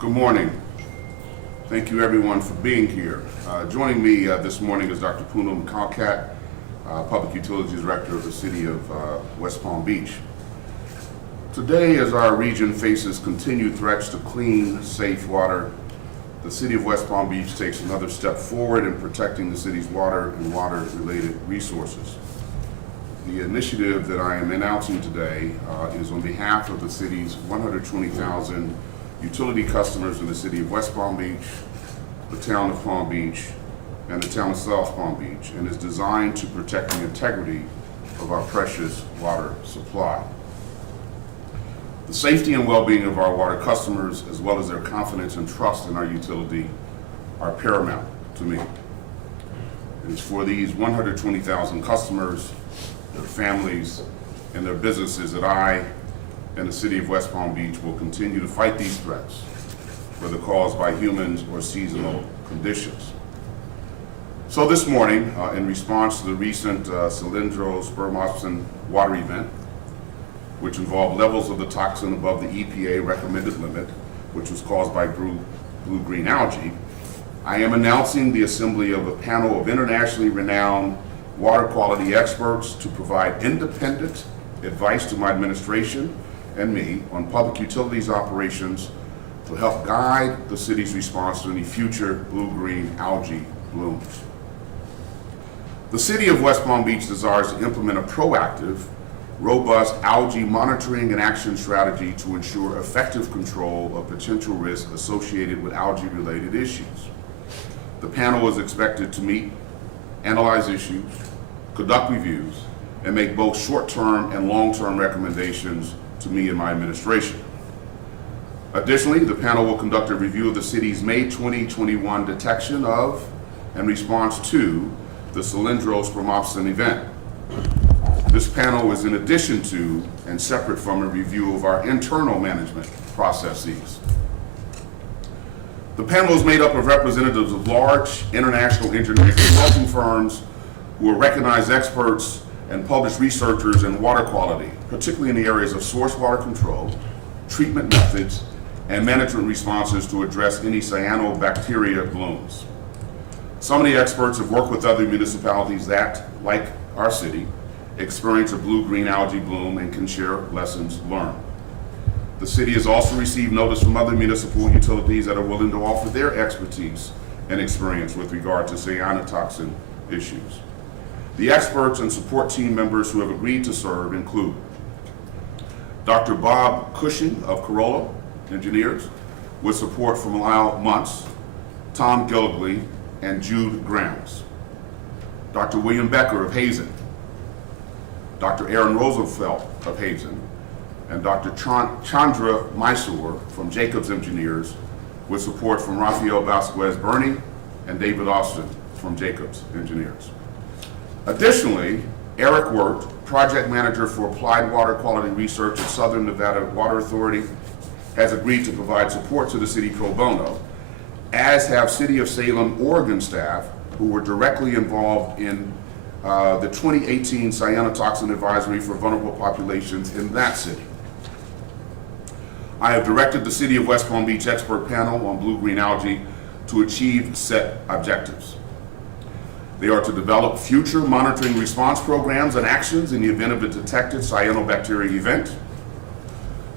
Good morning. Thank you everyone for being here. Joining me this morning is Dr. Poonam Kalkat, Public Utilities Director of the City of West Palm Beach. Today, as our region faces continued threats to clean, safe water, the City of West Palm Beach takes another step forward in protecting the city's water and water-related resources. The initiative that I am announcing today is on behalf of the city's 120,000 utility customers in the city of West Palm Beach, the town of Palm Beach, and the town of South Palm Beach, and is designed to protect the integrity of our precious water supply. The safety and well-being of our water customers, as well as their confidence and trust in our utility, are paramount to me. It is for these 120,000 customers, their families, and their businesses that I and the City of West Palm Beach will continue to fight these threats, whether caused by humans or seasonal conditions. So this morning, in response to the recent cylindrospermopsin water event, which involved levels of the toxin above the EPA recommended limit, which was caused by blue-green algae, I am announcing the assembly of a panel of internationally renowned water quality experts to provide independent advice to my administration and me on public utilities operations to help guide the city's response to any future blue-green algae blooms. The City of West Palm Beach desires to implement a proactive, robust algae monitoring and action strategy to ensure effective control of potential risks associated with algae-related issues. The panel is expected to meet, analyze issues, conduct reviews, and make both short-term and long-term recommendations to me and my administration. Additionally, the panel will conduct a review of the city's May 2021 detection of and response to the cylindrospermopsin event. This panel is in addition to and separate from a review of our internal management processes. The panel is made up of representatives of large international engineering consulting firms who are recognized experts and published researchers in water quality, particularly in the areas of source water control, treatment methods, and management responses to address any cyanobacteria blooms. Some of the experts have worked with other municipalities that, like our city, experience a blue-green algae bloom and can share lessons learned. The city has also received notice from other municipal utilities that are willing to offer their expertise and experience with regard to cyanotoxin issues. The experts and support team members who have agreed to serve include Dr. Bob Cushing of Corolla Engineers, with support from Lyle Muntz, Tom Gilligley, and Jude Grams. Dr. William Becker of Hazen, Dr. Aaron Rosenfeld of Hazen, and Dr. Chandra Mysore from Jacobs Engineers, with support from Rafael Vasquez Burney and David Austin from Jacobs Engineers. Additionally, Eric Wirt, Project Manager for Applied Water Quality Research at Southern Nevada Water Authority, has agreed to provide support to the city pro bono, as have City of Salem, Oregon staff who were directly involved in the 2018 cyanotoxin advisory for vulnerable populations in that city. I have directed the City of West Palm Beach expert panel on blue-green algae to achieve set objectives. They are to develop future monitoring response programs and actions in the event of a detected cyanobacteria event.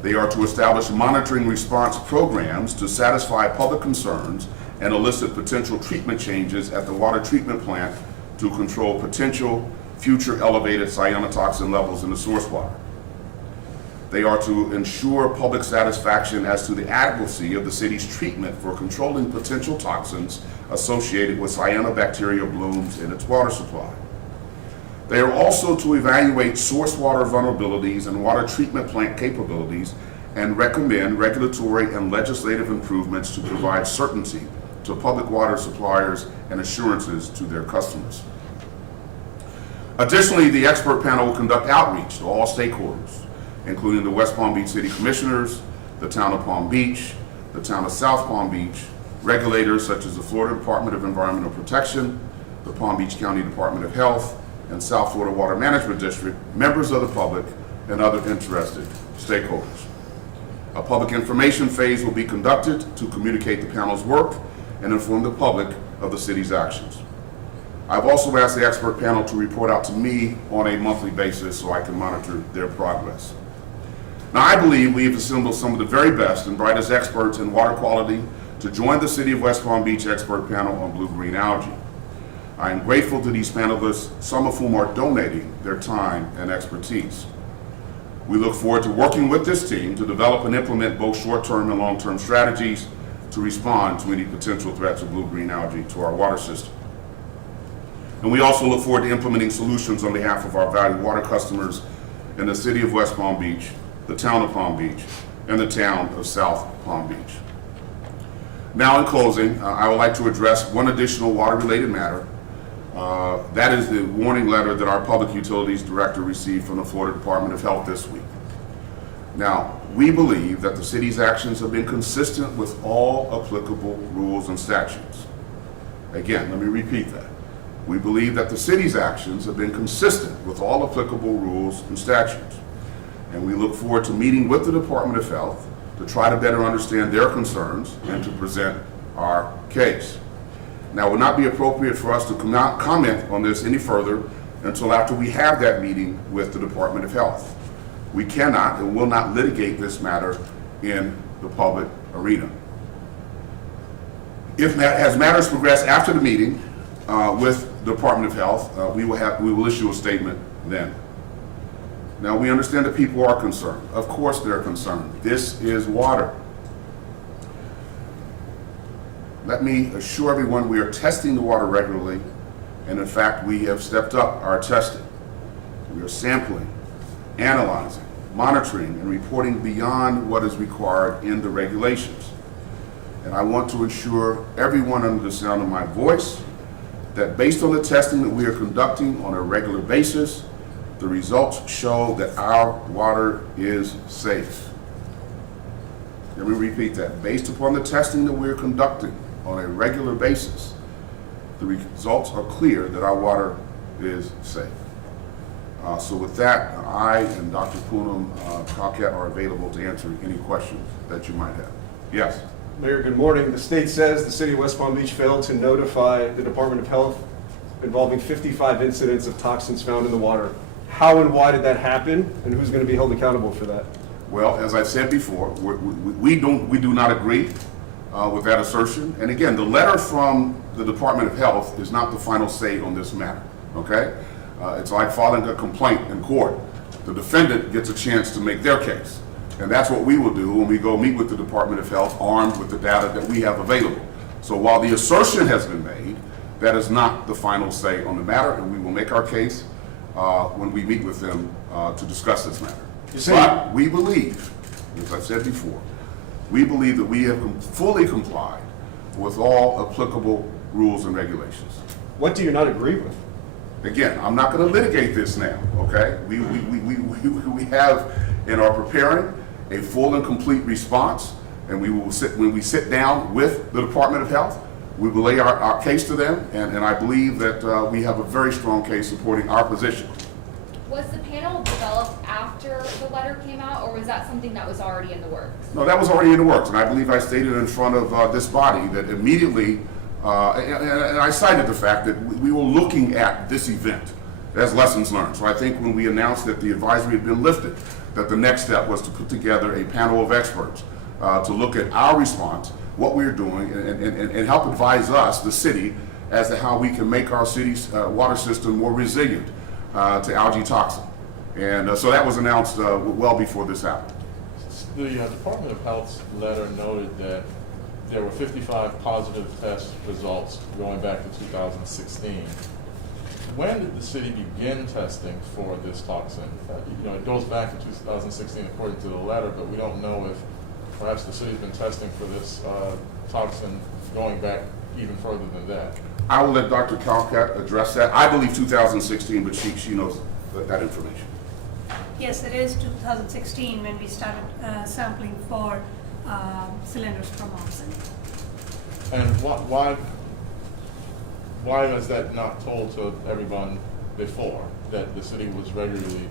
They are to establish monitoring response programs to satisfy public concerns and elicit potential treatment changes at the water treatment plant to control potential future elevated cyanotoxin levels in the source water. They are to ensure public satisfaction as to the adequacy of the city's treatment for controlling potential toxins associated with cyanobacteria blooms in its water supply. They are also to evaluate source water vulnerabilities and water treatment plant capabilities and recommend regulatory and legislative improvements to provide certainty to public water suppliers and assurances to their customers. Additionally, the expert panel will conduct outreach to all stakeholders, including the West Palm Beach City Commissioners, the Town of Palm Beach, the Town of South Palm Beach, regulators such as the Florida Department of Environmental Protection, the Palm Beach County Department of Health, and South Florida Water Management District, members of the public, and other interested stakeholders. A public information phase will be conducted to communicate the panel's work and inform the public of the city's actions. I've also asked the expert panel to report out to me on a monthly basis so I can monitor their progress. Now, I believe we have assembled some of the very best and brightest experts in water quality to join the City of West Palm Beach expert panel on blue-green algae. I am grateful to these panelists, some of whom are donating their time and expertise. We look forward to working with this team to develop and implement both short-term and long-term strategies to respond to any potential threats of blue-green algae to our water system. And we also look forward to implementing solutions on behalf of our valued water customers in the City of West Palm Beach, the town of Palm Beach, and the town of South Palm Beach. Now, in closing, I would like to address one additional water-related matter. That is the warning letter that our Public Utilities Director received from the Florida Department of Health this week. Now, we believe that the city's actions have been consistent with all applicable rules and statutes. Again, let me repeat that. We believe that the city's actions have been consistent with all applicable rules and statutes. And we look forward to meeting with the Department of Health to try to better understand their concerns and to present our case. Now, it would not be appropriate for us to comment on this any further until after we have that meeting with the Department of Health. We cannot and will not litigate this matter in the public arena. As matters progress after the meeting with the Department of Health, we will issue a statement then. Now, we understand that people are concerned. Of course they're concerned. This is water. Let me assure everyone we are testing the water regularly, and in fact, we have stepped up our testing. We are sampling, analyzing, monitoring, and reporting beyond what is required in the regulations. And I want to assure everyone under the sound of my voice that based on the testing that we are conducting on a regular basis, the results show that our water is safe. Let me repeat that. Based upon the testing that we are conducting on a regular basis, the results are clear that our water is safe. So with that, I and Dr. Poonam Kalkat are available to answer any questions that you might have. Yes? Mayor, good morning. The state says the City of West Palm Beach failed to notify the Department of Health involving 55 incidents of toxins found in the water. How and why did that happen, and who's going to be held accountable for that? Well, as I said before, we do not agree with that assertion. And again, the letter from the Department of Health is not the final say on this matter, okay? It's like filing a complaint in court. The defendant gets a chance to make their case. And that's what we will do when we go meet with the Department of Health armed with the data that we have available. So while the assertion has been made, that is not the final say on the matter, and we will make our case when we meet with them to discuss this matter. But we believe, as I said before, we believe that we have fully complied with all applicable rules and regulations. What do you not agree with? Again, I'm not going to litigate this now, okay? We have and are preparing a full and complete response, and we will when we sit down with the Department of Health, we will lay our case to them, and I believe that we have a very strong case supporting our position. Was the panel developed after the letter came out, or was that something that was already in the works? No, that was already in the works, and I believe I stated in front of this body that immediately, and I cited the fact that we were looking at this event as lessons learned. So I think when we announced that the advisory had been lifted, that the next step was to put together a panel of experts to look at our response, what we're doing, and help advise us, the city, as to how we can make our city's water system more resilient to algae toxin. And so that was announced well before this happened. The Department of Health's letter noted that there were 55 positive test results going back to 2016. When did the city begin testing for this toxin? It goes back to 2016 according to the letter, but we don't know if perhaps the city's been testing for this toxin going back even further than that. I will let Dr. Kalkat address that. I believe 2016, but she knows that information. Yes, it is 2016 when we started sampling for cylinders from arsen. And why was that not told to everyone before, that the city was regularly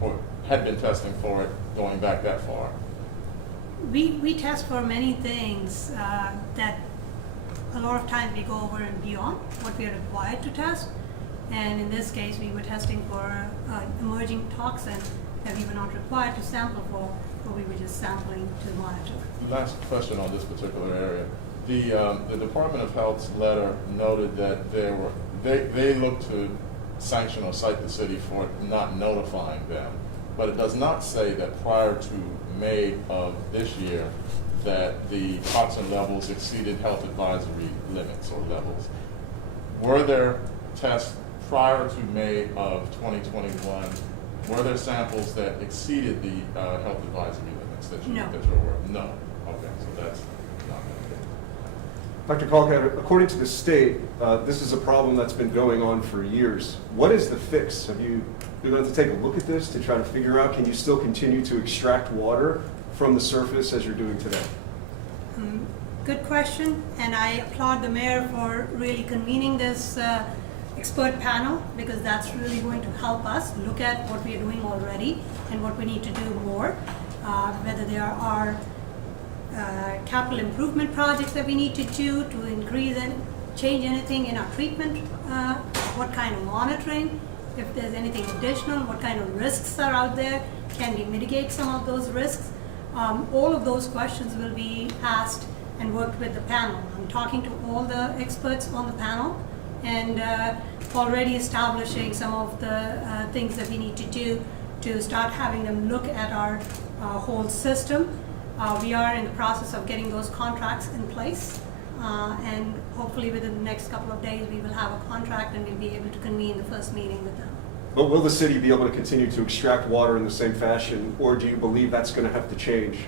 or had been testing for it going back that far? We test for many things that a lot of times we go over and beyond what we are required to test. And in this case, we were testing for emerging toxin that we were not required to sample for, but we were just sampling to monitor. Last question on this particular area. The Department of Health's letter noted that they looked to sanction or cite the city for not notifying them, but it does not say that prior to May of this year that the toxin levels exceeded health advisory limits or levels. Were there tests prior to May of 2021? Were there samples that exceeded the health advisory limits that No. you're aware of? No. Okay, so that's not going to be. Dr. Colcat, according to the state, this is a problem that's been going on for years. What is the fix? Have you begun to take a look at this to try to figure out, can you still continue to extract water from the surface as you're doing today? Good question, and I applaud the mayor for really convening this expert panel, because that's really going to help us look at what we are doing already and what we need to do more, whether there are capital improvement projects that we need to do to increase and change anything in our treatment, what kind of monitoring, if there's anything additional, what kind of risks are out there, can we mitigate some of those risks? All of those questions will be asked and worked with the panel. I'm talking to all the experts on the panel and already establishing some of the things that we need to do to start having them look at our whole system. We are in the process of getting those contracts in place, and hopefully within the next couple of days we will have a contract and we'll be able to convene the first meeting with them. But will the city be able to continue to extract water in the same fashion, or do you believe that's going to have to change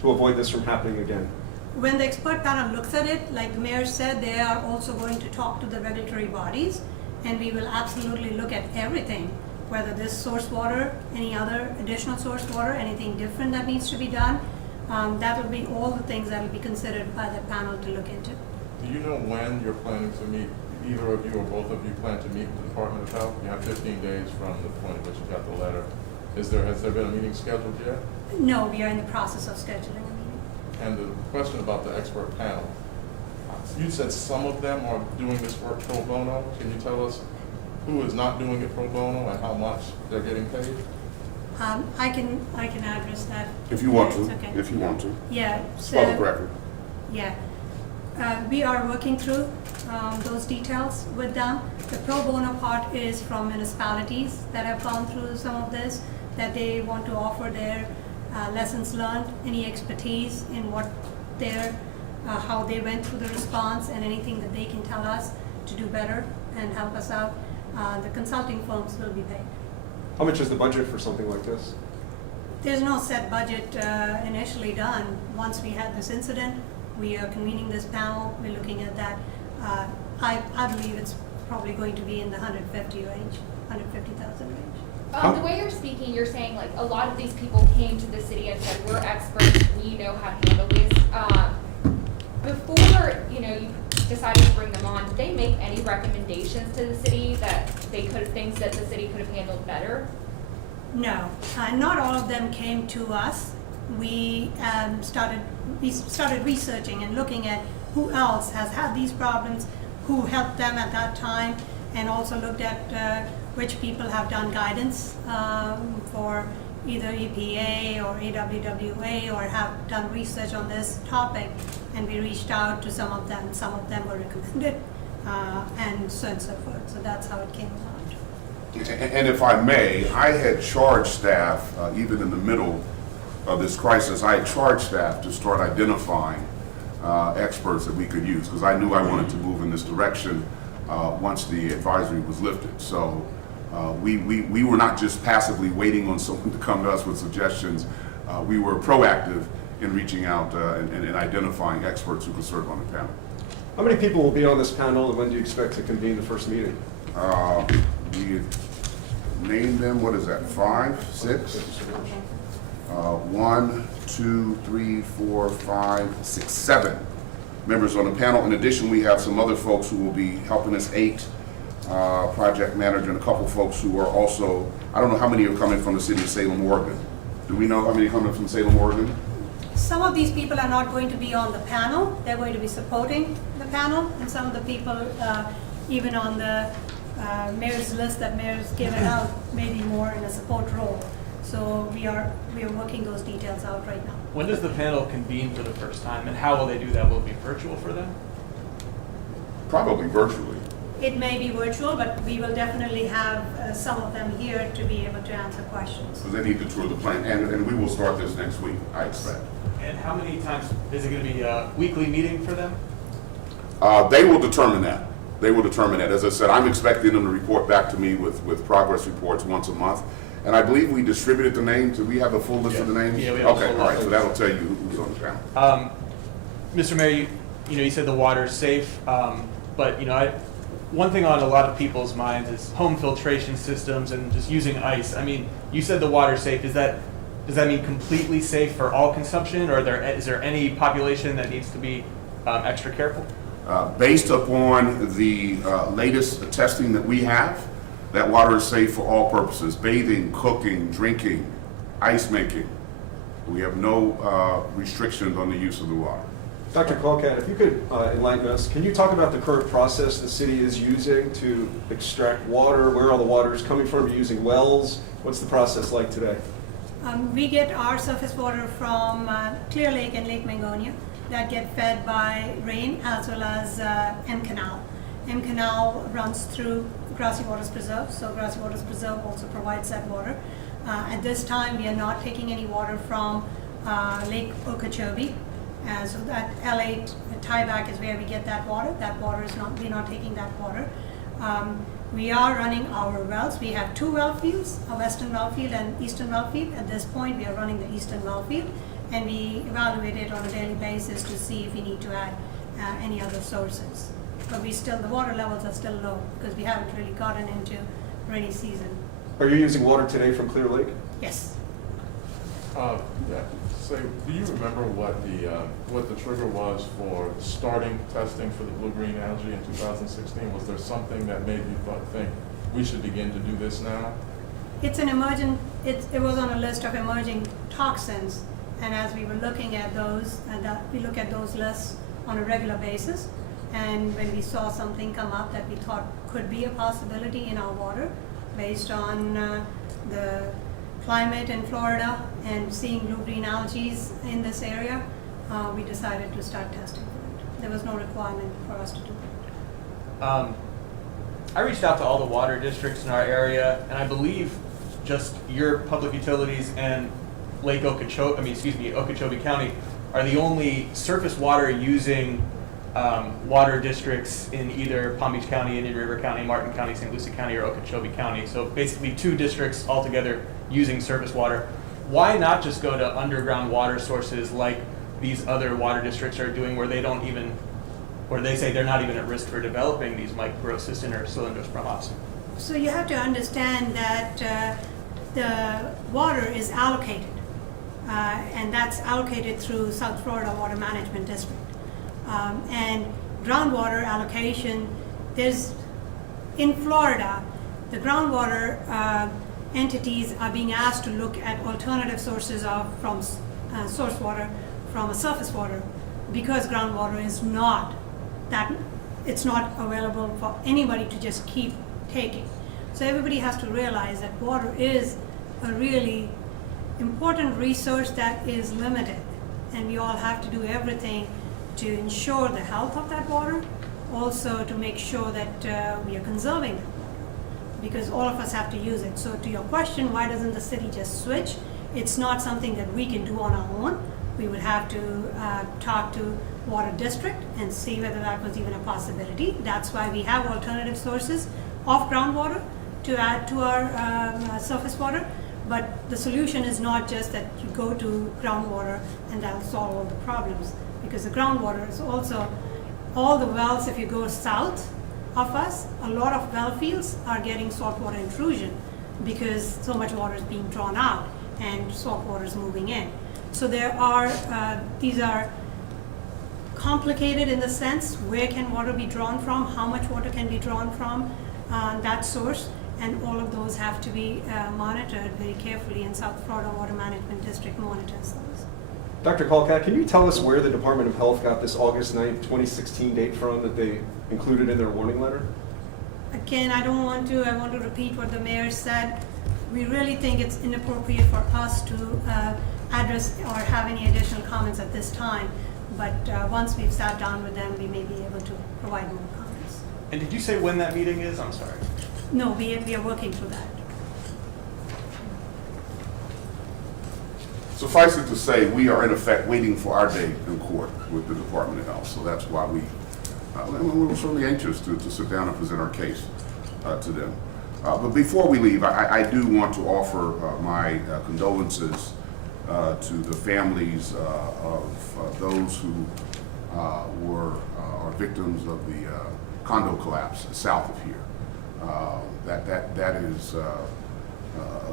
to avoid this from happening again? When the expert panel looks at it, like the mayor said, they are also going to talk to the regulatory bodies, and we will absolutely look at everything, whether this source water, any other additional source water, anything different that needs to be done. That will be all the things that will be considered by the panel to look into. Do you know when you're planning to meet, either of you or both of you plan to meet with the Department of Health? You have 15 days from the point at which you got the letter. Has there been a meeting scheduled yet? No, we are in the process of scheduling a meeting. And the question about the expert panel, you said some of them are doing this work pro bono. Can you tell us who is not doing it pro bono and how much they're getting paid? I can address that. If you want to, It's okay. if you want to. Yeah, Public so, record. yeah. We are working through those details with them. The pro bono part is from municipalities that have gone through some of this, that they want to offer their lessons learned, any expertise in what their, how they went through the response, and anything that they can tell us to do better and help us out. The consulting firms will be paid. How much is the budget for something like this? There's no set budget initially done. Once we had this incident, we are convening this panel, we're looking at that. I believe it's probably going to be in the 150 range, 150,000 range. The way you're speaking, you're saying like a lot of these people came to the city and said, we're experts, we know how to handle this. Before, you decided to bring them on, did they make any recommendations to the city that things that the city could have handled better? No, not all of them came to us. We started researching and looking at who else has had these problems, who helped them at that time, and also looked at which people have done guidance for either EPA or AWWA, or have done research on this topic, and we reached out to some of them. Some of them were recommended, and so on and so forth. So that's how it came about. And if I may, I had charged staff, even in the middle of this crisis, I had charged staff to start identifying experts that we could use, because I knew I wanted to move in this direction once the advisory was lifted. So we were not just passively waiting on someone to come to us with suggestions. We were proactive in reaching out and identifying experts who could serve on the panel. How many people will be on this panel, and when do you expect to convene the first meeting? We named them, what is that, 5, 6? 1, 2, 3, 4, 5, 6, 7 members on the panel. In addition, we have some other folks who will be helping us, 8 project manager, and a couple folks who are also, I don't know how many are coming from the city of Salem, Oregon. Do we know how many are coming from Salem, Oregon? Some of these people are not going to be on the panel. They're going to be supporting the panel, and some of the people, even on the mayor's list that mayor's given out, may be more in a support role. So we are working those details out right now. When does the panel convene for the first time, and how will they do that? Will it be virtual for them? Probably virtually. It may be virtual, but we will definitely have some of them here to be able to answer questions. So they need to tour the plant, and we will start this next week, I expect. And how many times, is it going to be a weekly meeting for them? They will determine that. They will determine that. As I said, I'm expecting them to report back to me with progress reports once a month. And I believe we distributed the names. Do we have a full list of the names? Yeah, we have a Okay, full all right, list. so that'll tell you who's on the panel. Mr. Mayor, you said the water's safe, but one thing on a lot of people's minds is home filtration systems and just using ice. I mean, you said the water's safe. Does that mean completely safe for all consumption, or is there any population that needs to be extra careful? Based upon the latest testing that we have, that water is safe for all purposes: bathing, cooking, drinking, ice making. We have no restrictions on the use of the water. Dr. Colcat, if you could enlighten us, can you talk about the current process the city is using to extract water, where all the water is coming from? Are you using wells? What's the process like today? We get our surface water from Clear Lake and Lake Mangonia that get fed by rain, as well as M Canal. M Canal runs through Grassy Waters Preserve, so Grassy Waters Preserve also provides that water. At this time, we are not taking any water from Lake Okeechobee, so that L8 tieback is where we get that water. That water is not, we're not taking that water. We are running our wells. We have two well fields, a western well field and eastern well field. At this point, we are running the eastern well field, and we evaluate it on a daily basis to see if we need to add any other sources. But the water levels are still low because we haven't really gotten into rainy season. Are you using water today from Clear Lake? Yes. Yeah. So, do you remember what the trigger was for starting testing for the blue-green algae in 2016? Was there something that made you think we should begin to do this now? It's an emergent. It was on a list of emerging toxins, and as we were looking at those, we look at those lists on a regular basis. And when we saw something come up that we thought could be a possibility in our water, based on the climate in Florida and seeing blue-green algae in this area, we decided to start testing for it. There was no requirement for us to do it. I reached out to all the water districts in our area, and I believe just your public utilities and Okeechobee County are the only surface water using water districts in either Palm Beach County, Indian River County, Martin County, St. Lucie County, or Okeechobee County. So basically 2 districts altogether using surface water. Why not just go to underground water sources like these other water districts are doing, where they say they're not even at risk for developing these microcystin or cylindrosperm hops? So you have to understand that the water is allocated, and that's allocated through South Florida Water Management District. And groundwater allocation, in Florida, the groundwater entities are being asked to look at alternative sources from source water from a surface water, because groundwater is not available for anybody to just keep taking. So everybody has to realize that water is a really important resource that is limited, and we all have to do everything to ensure the health of that water, also to make sure that we are conserving it, because all of us have to use it. So to your question, why doesn't the city just switch? It's not something that we can do on our own. We would have to talk to water district and see whether that was even a possibility. That's why we have alternative sources of groundwater to add to our surface water. But the solution is not just that you go to groundwater and that'll solve all the problems, because the groundwater is also, all the wells, if you go south of us, a lot of well fields are getting saltwater intrusion because so much water is being drawn out and salt water is moving in. So there are, these are complicated in the sense, where can water be drawn from, how much water can be drawn from that source, and all of those have to be monitored very carefully, and South Florida Water Management District monitors those. Dr. Colcat, can you tell us where the Department of Health got this August 9th, 2016 date from that they included in their warning letter? Again, I want to repeat what the mayor said. We really think it's inappropriate for us to address or have any additional comments at this time. But once we've sat down with them, we may be able to provide more comments. And did you say when that meeting is? I'm sorry. No, we are working through that. Suffice it to say, we are in effect waiting for our day in court with the Department of Health. So that's why we were certainly anxious to sit down and present our case to them. But before we leave, I do want to offer my condolences to the families of those who are victims of the condo collapse south of here. That is a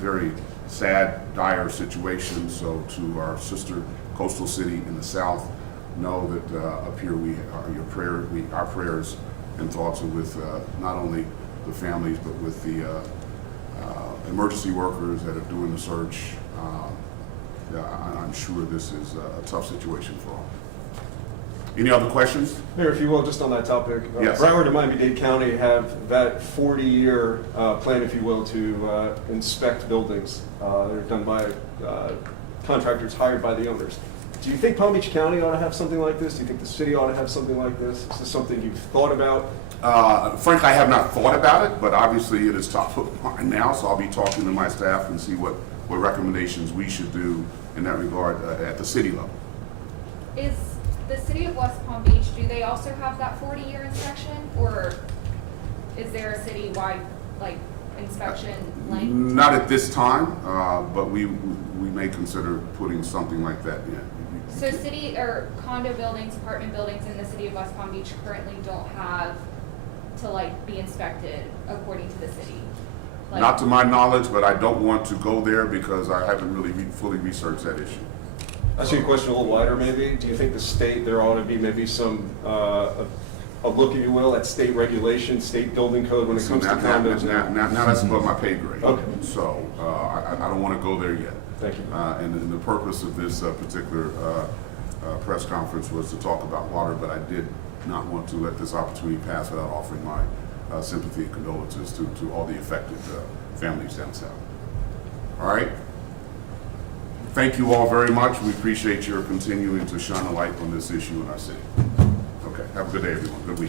very sad, dire situation. So to our sister coastal city in the south, know that up here our prayers and thoughts are with not only the families but with the emergency workers that are doing the search. I'm sure this is a tough situation for all. Any other questions? Mayor, if you will, just on that topic, Yes. Broward and Miami-Dade County have that 40-year plan, if you will, to inspect buildings. They're done by contractors hired by the owners. Do you think Palm Beach County ought to have something like this? Do you think the city ought to have something like this? Is this something you've thought about? Frankly, I have not thought about it, but obviously it is top of mind now, so I'll be talking to my staff and see what recommendations we should do in that regard at the city level. Is the city of West Palm Beach, do they also have that 40-year inspection, or is there a citywide, like, inspection length? Not at this time, but we may consider putting something like that in. So city or condo buildings, apartment buildings in the city of West Palm Beach currently don't have to like be inspected according to the city? Like, Not to my knowledge, but I don't want to go there because I haven't really fully researched that issue. Ask you a question a little wider, maybe. Do you think the state, there ought to be maybe some, a look, if you will, at state regulation, state building code when it comes to condos? Now that's above my pay grade. Okay. So I don't want to go there yet. Thank you. And the purpose of this particular press conference was to talk about water, but I did not want to let this opportunity pass without offering my sympathy and condolences to all the affected families down south. All right? Thank you all very much. We appreciate your continuing to shine a light on this issue in our city. Okay, have a good day, everyone. Good week.